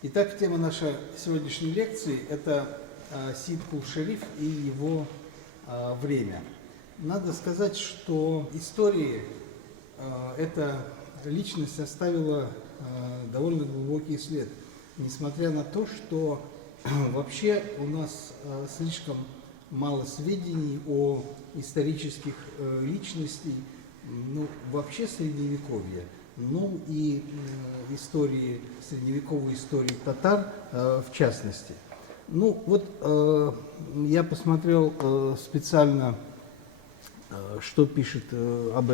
Итак, тема нашей сегодняшней лекции – это Сид Кул-Шериф и его время. Надо сказать, что истории эта личность оставила довольно глубокий след, несмотря на то, что вообще у нас слишком мало сведений о исторических личностях, вообще Средневековья, и средневековой истории татар в частности. Я посмотрел специально, что пишет об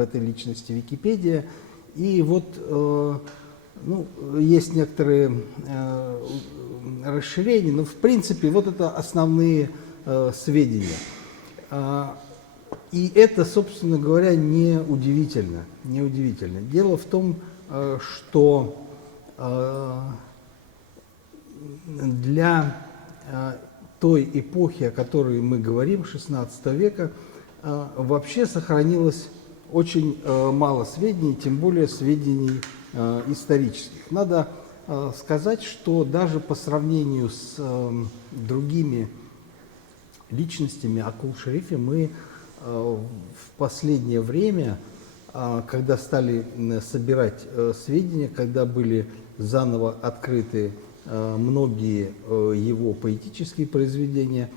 этой личности Википедия, и есть некоторые расширения, но в принципе это основные сведения. И это, собственно говоря, не удивительно. Дело в том, что для той эпохи, о которой мы говорим, XVI века, вообще сохранилось очень мало сведений, тем более сведений исторических. Надо сказать, что даже по сравнению с другими личностями о Кул-Шерифе мы в последнее время, когда стали собирать сведения, когда были заново открыты многие его поэтические произведения,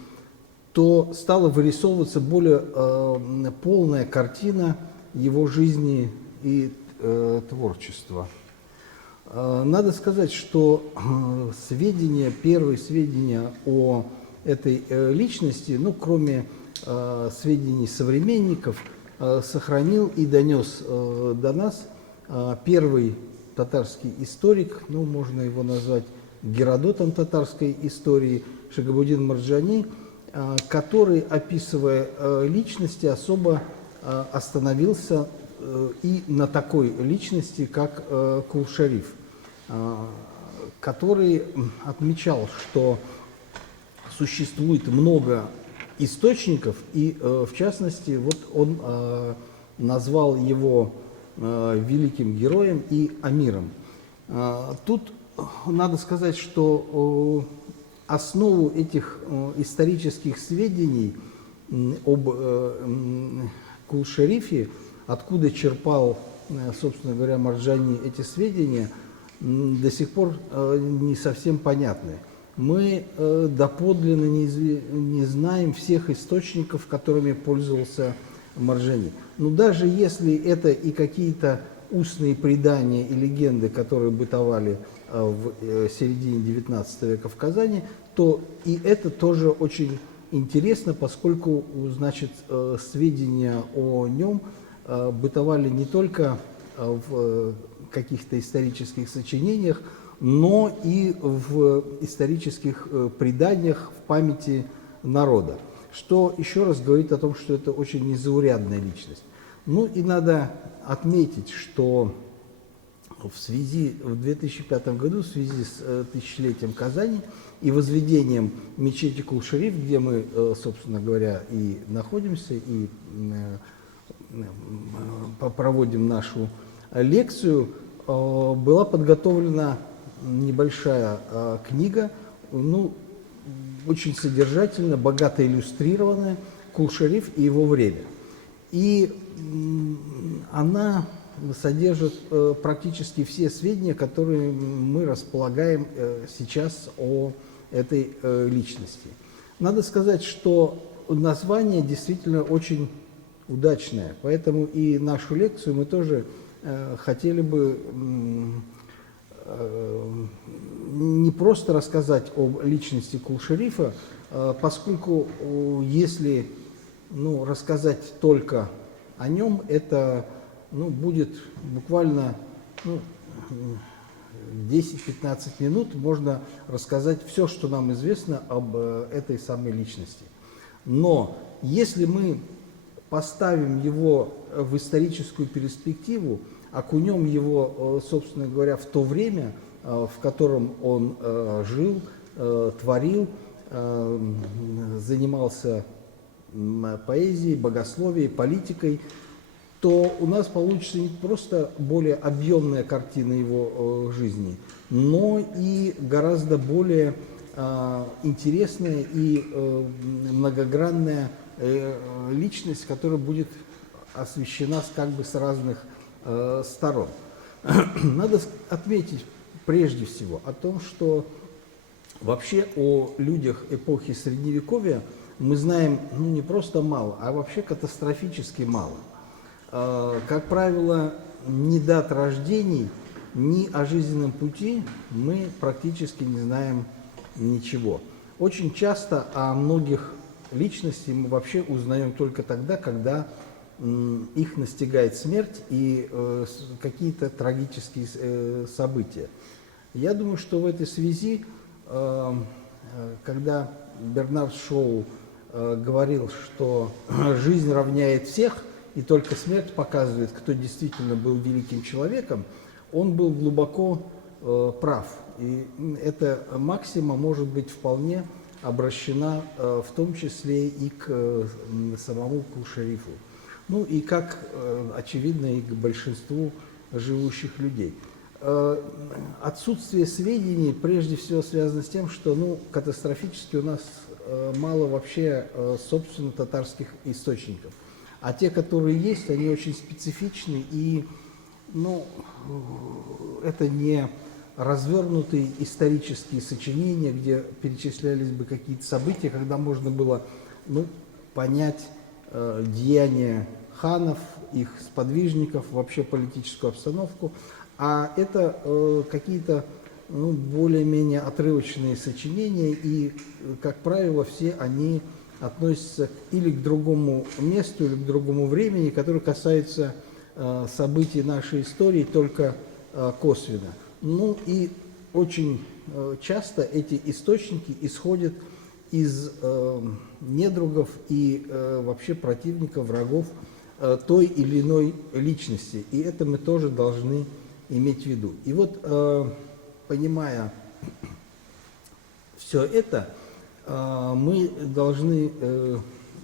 то стала вырисовываться более полная картина его жизни и творчества. Надо сказать, что первые сведения о этой личности, кроме сведений современников, сохранил и донес до нас первый татарский историк, можно его назвать Геродотом татарской истории, Шагабудин Марджани, который, описывая личности, особо остановился и на такой личности, как Кул-Шериф, который отмечал, что существует много источников, и в частности он назвал его великим героем и амиром. Тут надо сказать, что основу этих исторических сведений об Кул-Шерифе, откуда черпал, собственно говоря, Марджани эти сведения, до сих пор не совсем понятны. Мы доподлинно не знаем всех источников, которыми пользовался Марджани. Но даже если это и какие-то устные предания и легенды, которые бытовали в середине XIX века в Казани, то и это тоже очень интересно, поскольку, сведения о нем бытовали не только в каких-то исторических сочинениях, но и в исторических преданиях в памяти народа, что еще раз говорит о том, что это очень незаурядная личность. И надо отметить, что в 2005 году, в связи с тысячелетием Казани и возведением мечети Кул-Шериф, где мы, собственно говоря, и находимся, и проводим нашу лекцию, была подготовлена небольшая книга, очень содержательно, богато иллюстрированная, Кул-Шериф и его время. И она содержит практически все сведения, которые мы располагаем сейчас о этой личности. Надо сказать, что название действительно очень удачное, поэтому и нашу лекцию мы тоже хотели бы не просто рассказать об личности Кул-Шерифа, поскольку если рассказать только о нем, это будет буквально 10-15 минут, можно рассказать все, что нам известно об этой самой личности. Но если мы поставим его в историческую перспективу, окунем его, собственно говоря, в то время, в котором он жил, творил, занимался поэзией, богословием, политикой, то у нас получится не просто более объемная картина его жизни, но и гораздо более интересная и многогранная личность, которая будет освещена как бы с разных сторон. Надо отметить прежде всего о том, что вообще о людях эпохи Средневековья мы знаем не просто мало, а вообще катастрофически мало. Как правило, ни дат рождений, ни о жизненном пути мы практически не знаем ничего. Очень часто о многих личностях мы вообще узнаем только тогда, когда их настигает смерть и какие-то трагические события. Я думаю, что в этой связи, когда Бернард Шоу говорил, что жизнь равняет всех, и только смерть показывает, кто действительно был великим человеком, он был глубоко прав. И эта максима может быть вполне обращена в том числе и к самому Кул-Шарифу. Ну и как, очевидно, и к большинству живущих людей. Отсутствие сведений прежде всего связано с тем, что катастрофически у нас мало вообще собственно татарских источников. А те, которые есть, они очень специфичны, и это не развернутые исторические сочинения, где перечислялись бы какие-то события, когда можно было понять деяния ханов, их сподвижников, вообще политическую обстановку, а это какие-то более-менее отрывочные сочинения, и, как правило, все они относятся или к другому месту, или к другому времени, которое касается событий нашей истории только косвенно. И очень часто эти источники исходят из недругов и вообще противников, врагов той или иной личности. И это мы тоже должны иметь в виду. И вот, понимая все это, мы должны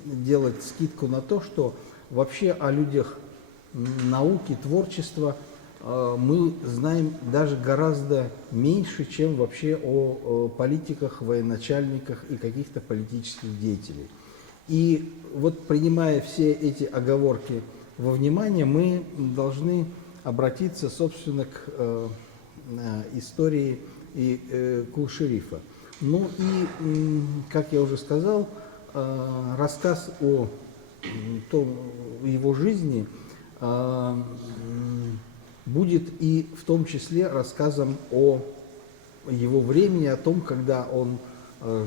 делать скидку на то, что вообще о людях науки, творчества мы знаем даже гораздо меньше, чем вообще о политиках, военачальниках и каких-то политических деятелей. И вот, принимая все эти оговорки во внимание, мы должны обратиться, собственно, к истории и Кул-Шарифа. Как я уже сказал, рассказ о его жизни будет и в том числе рассказом о его времени, о том, когда он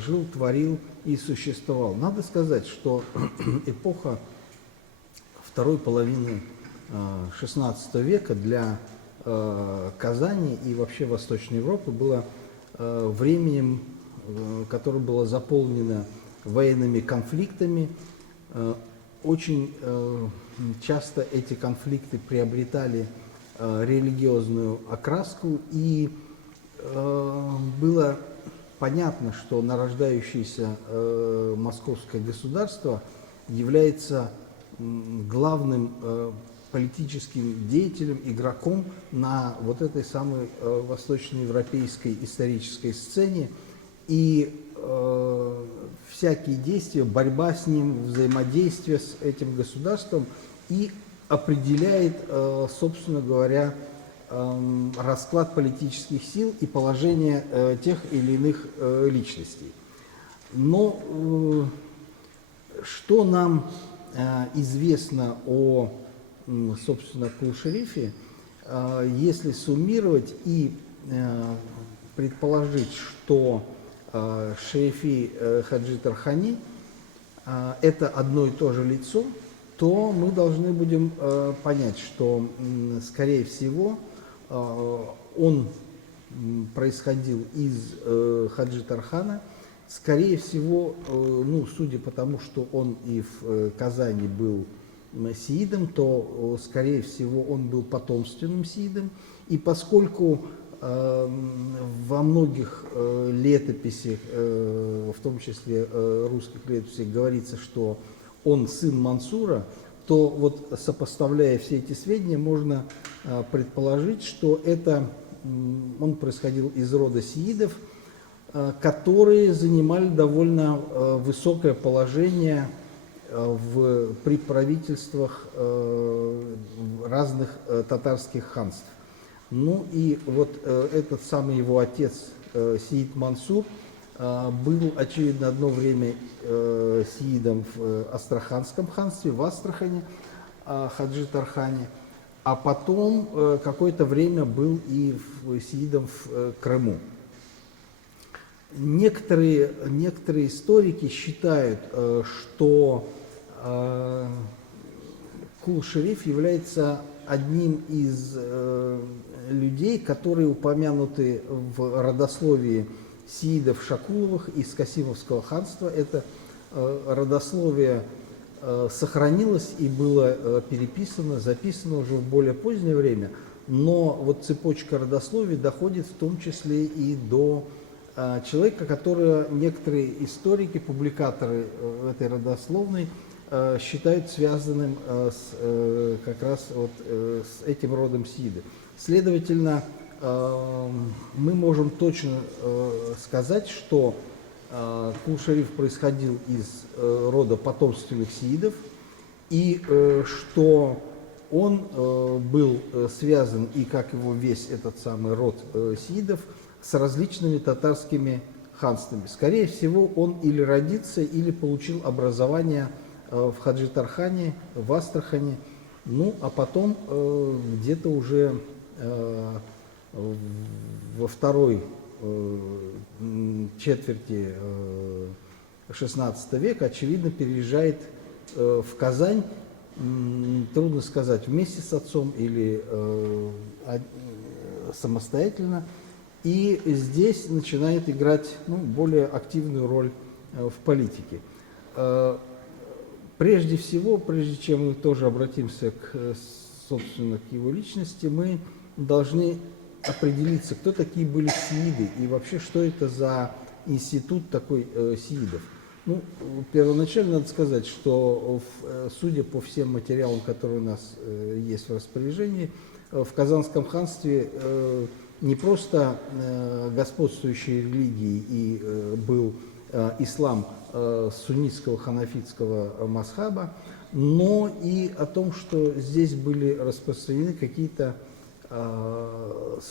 жил, творил и существовал. Надо сказать, что эпоха второй половины XVI века для Казани и вообще Восточной Европы была временем, которое было заполнено военными конфликтами. Очень часто эти конфликты приобретали религиозную окраску, и было понятно, что нарождающееся московское государство является главным политическим деятелем, игроком на вот этой самой восточноевропейской исторической сцене, и всякие действия, борьба с ним, взаимодействие с этим государством и определяет, собственно говоря, расклад политических сил и положение тех или иных личностей. Но что нам известно о, собственно, Кул-Шарифе, если суммировать и предположить, что Шарифи Хаджи Тархани это одно и то же лицо, то мы должны будем понять, что, скорее всего, он происходил из Хаджи Тархана. Скорее всего, судя по тому, что он и в Казани был сиидом, то, скорее всего, он был потомственным сиидом. И поскольку во многих летописях, в том числе русских летописях, говорится, что он сын Мансура, то вот сопоставляя все эти сведения, можно предположить, что он происходил из рода сиидов, которые занимали довольно высокое положение при правительствах разных татарских ханств. Ну и вот этот самый его отец Сиид Мансур был, очевидно, одно время сиидом в Астраханском ханстве, в Астрахани, Хаджи Тархане, а потом какое-то время был и сиидом в Крыму. Некоторые историки считают, что Кул-Шериф является одним из людей, которые упомянуты в родословии сиидов Шакуловых из Касимовского ханства. Это родословие сохранилось и было переписано, записано уже в более позднее время, но вот цепочка родословий доходит в том числе и до человека, которого некоторые историки, публикаторы этой родословной считают связанным как раз вот с этим родом сииды. Следовательно, мы можем точно сказать, что Кул-Шериф происходил из рода потомственных сиидов, и что он был связан, и как его весь этот самый род сиидов, с различными татарскими ханствами. Скорее всего, он или родится, или получил образование в Хаджи-Тархане, в Астрахани, ну, а потом где-то уже во второй четверти XVI века, очевидно, переезжает в Казань, трудно сказать, вместе с отцом или самостоятельно, и здесь начинает играть более активную роль в политике. Прежде всего, прежде чем мы тоже обратимся собственно, к его личности, мы должны определиться, кто такие были сииды и вообще, что это за институт такой сиидов. Ну, первоначально надо сказать, что, судя по всем материалам, которые у нас есть в распоряжении, в Казанском ханстве не просто господствующей религией и был ислам суннитского ханафитского мазхаба, но и о том, что здесь были распространены какие-то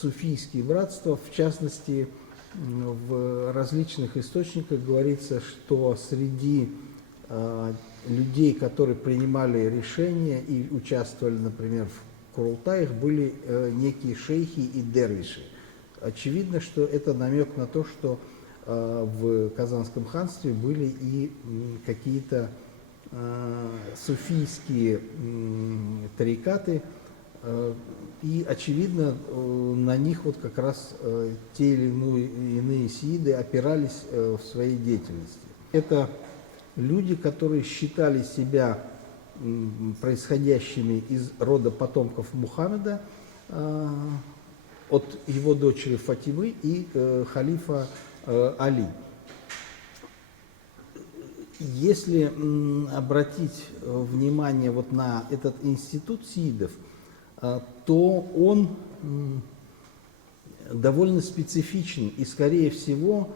суфийские братства. В частности, в различных источниках говорится, что среди людей, которые принимали решения и участвовали, например, в Курултаях, были некие шейхи и дервиши. Очевидно, что это намек на то, что в Казанском ханстве были и какие-то суфийские тарикаты, и, очевидно, на них вот как раз те или иные сииды опирались в своей деятельности. Это люди, которые считали себя происходящими из рода потомков Мухаммеда, от его дочери Фатимы и халифа Али. Если обратить внимание вот на этот институт сиидов, то он довольно специфичен, и, скорее всего,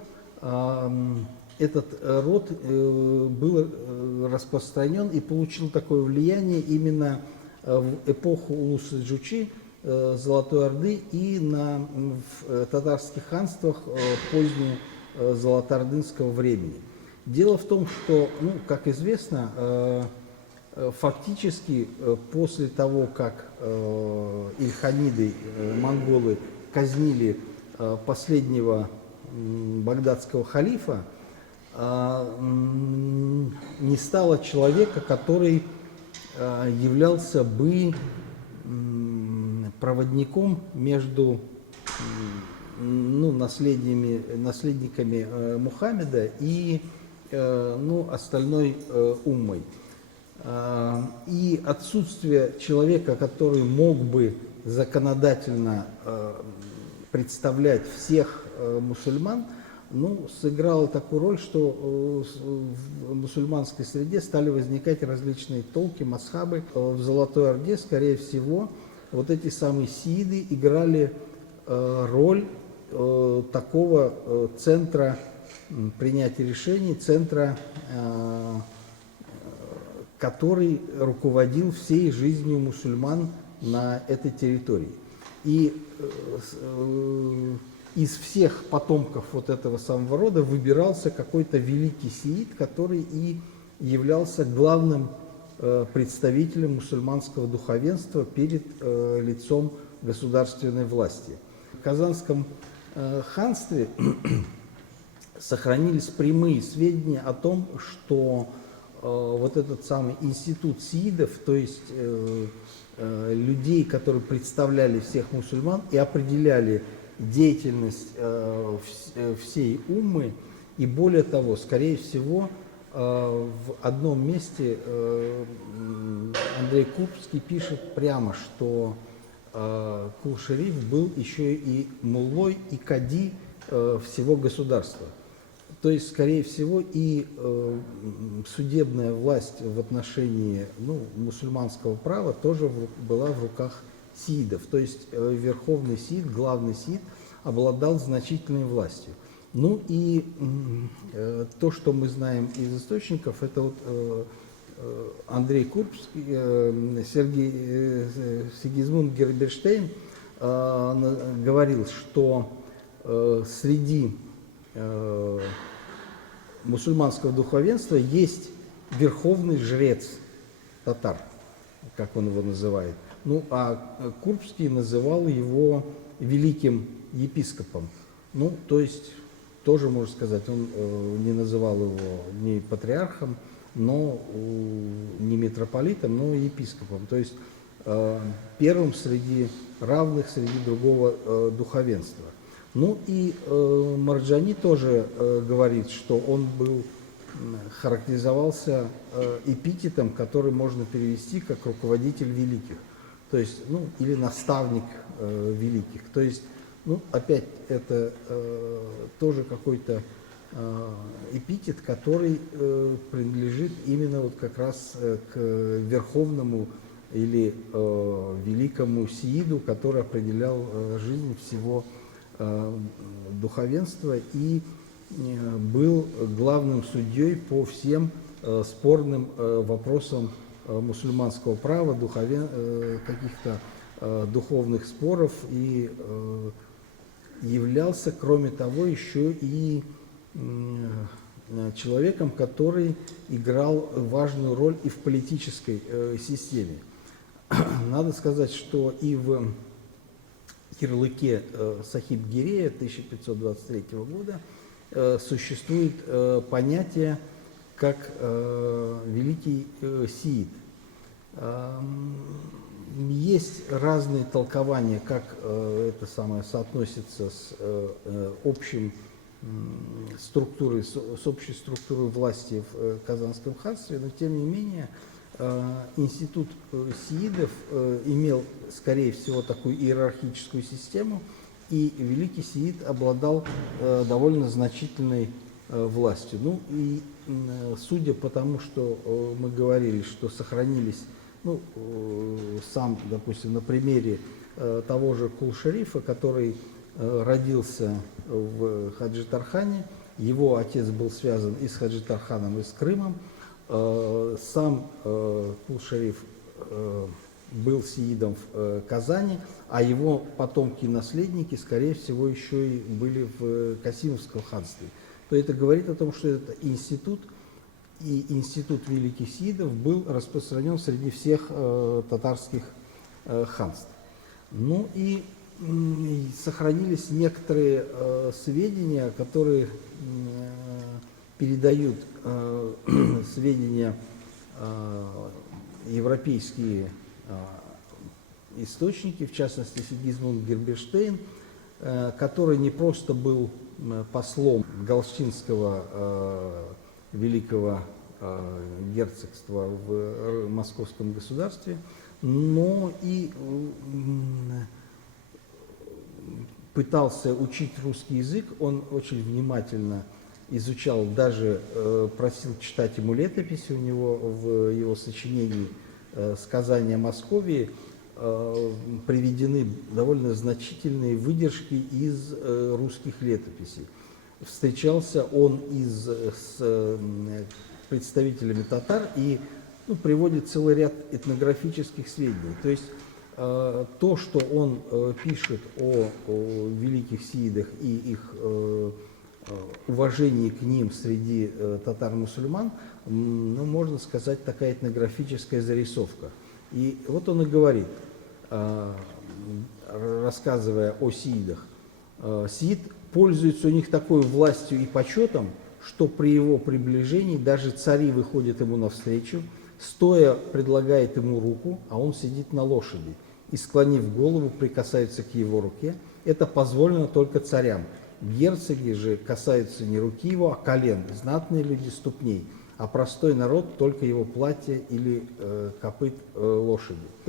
этот род был распространен и получил такое влияние именно в эпоху Улус-Джучи, Золотой Орды, и в татарских ханствах позднего золотоордынского времени. Дело в том, что, как известно, фактически после того, как ильханиды, монголы, казнили последнего багдадского халифа, не стало человека, который являлся бы проводником между наследниками Мухаммеда и остальной уммой. И отсутствие человека, который мог бы законодательно представлять всех мусульман, ну, сыграло такую роль, что в мусульманской среде стали возникать различные толки, масхабы. В Золотой Орде, скорее всего, вот эти самые сииды играли роль такого центра принятия решений, центра, который руководил всей жизнью мусульман на этой территории. И из всех потомков вот этого самого рода выбирался какой-то великий сиит, который и являлся главным представителем мусульманского духовенства перед лицом государственной власти. В Казанском ханстве сохранились прямые сведения о том, что вот этот самый институт сиидов, то есть людей, которые представляли всех мусульман и определяли деятельность всей уммы, и более того, скорее всего, в одном месте Андрей Курбский пишет прямо, что Кул-Шериф был еще и муллой, и кади всего государства. То есть, скорее всего, и судебная власть в отношении мусульманского права тоже была в руках сиидов. То есть верховный сиид, главный сиид обладал значительной властью. Ну и то, что мы знаем из источников, это вот Андрей Курбский, Сигизмунд Герберштейн говорил, что среди мусульманского духовенства есть верховный жрец татар, как он его называет. Ну, а Курбский называл его великим епископом. Ну, то есть, тоже можно сказать, он не называл его ни патриархом, но не митрополитом, но епископом. То есть, первым среди равных, среди другого духовенства. Ну и Марджани тоже говорит, что он характеризовался эпитетом, который можно перевести как руководитель великих, то есть, или наставник великих. То есть, опять это тоже какой-то эпитет, который принадлежит именно вот как раз к верховному или великому сииду, который определял жизнь всего духовенства и был главным судьей по всем спорным вопросам мусульманского права, каких-то духовных споров, и являлся, кроме того, еще и человеком, который играл важную роль и в политической системе. Надо сказать, что и в ярлыке Сахиб Гирея 1523 года существует понятие как великий сиид. Есть разные толкования, как это самое соотносится с общей структурой власти в Казанском ханстве, но тем не менее институт сиидов имел, скорее всего, такую иерархическую систему, и великий сиид обладал довольно значительной властью. Ну и судя по тому, что мы говорили, что сохранились, допустим, на примере того же Кул-Шерифа, который родился в Хаджи-Тархане, его отец был связан и с Хаджи-Тарханом, и с Крымом. Сам Кул-Шериф был сиидом в Казани, а его потомки и наследники, скорее всего, еще и были в Касимовском ханстве. То это говорит о том, что этот институт и институт великих сиидов был распространен среди всех татарских ханств. Ну и сохранились некоторые сведения, которые передают сведения европейские источники, в частности Сигизмунд Герберштейн, который не просто был послом Галштинского великого герцогства в московском государстве, но и пытался учить русский язык, он очень внимательно изучал, даже просил читать ему летописи, у него в его сочинении «Сказания Московии» приведены довольно значительные выдержки из русских летописей. Встречался он с представителями татар и приводит целый ряд этнографических сведений. То есть то, что он пишет о великих сиидах и их уважении к ним среди татар-мусульман, можно сказать, такая этнографическая зарисовка. И вот он и говорит, рассказывая о сиидах, сиид пользуется у них такой властью и почетом, что при его приближении даже цари выходят ему навстречу, стоя предлагает ему руку, а он сидит на лошади и, склонив голову, прикасаются к его руке. Это позволено только царям. Герцоги же касаются не руки его, а колен, знатные люди ступней, а простой народ только его платья или копыт лошади.